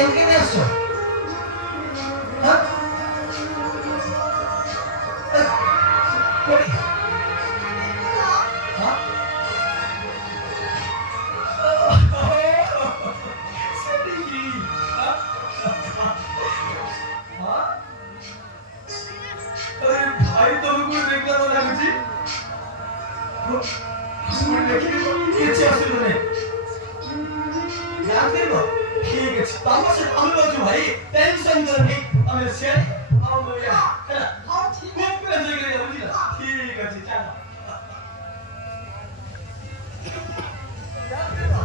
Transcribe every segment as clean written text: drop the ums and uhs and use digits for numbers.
এমকে নিয়ে আসছো হ্যাঁ করি হ্যাঁ সেটা কি হ্যাঁ হ্যাঁ আরে ভাই তোমাকে দেখলাম না বুঝি শুনে দেখি কিছু অসুবিধা নেই ध्यान दे दो ठीक है पापा से हम लोग जो भाई टेंशन कर नहीं हमें से हम लोग यार है ना हाँ ठीक है खूब पैसे के लिए बुझी ना ठीक है चलो ध्यान दे दो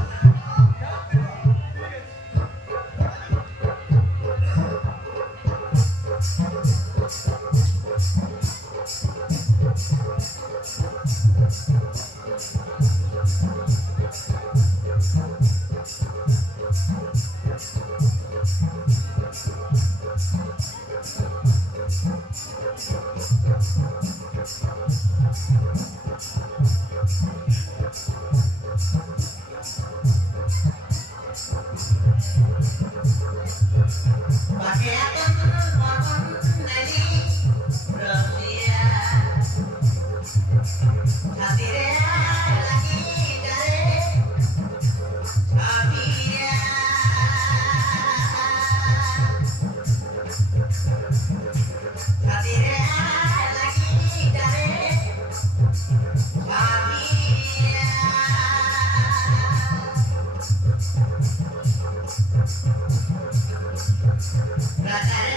pakai apa ngomong dari Rusia hadirnya lagi dari Abia hadirnya lagi dari Abia Rata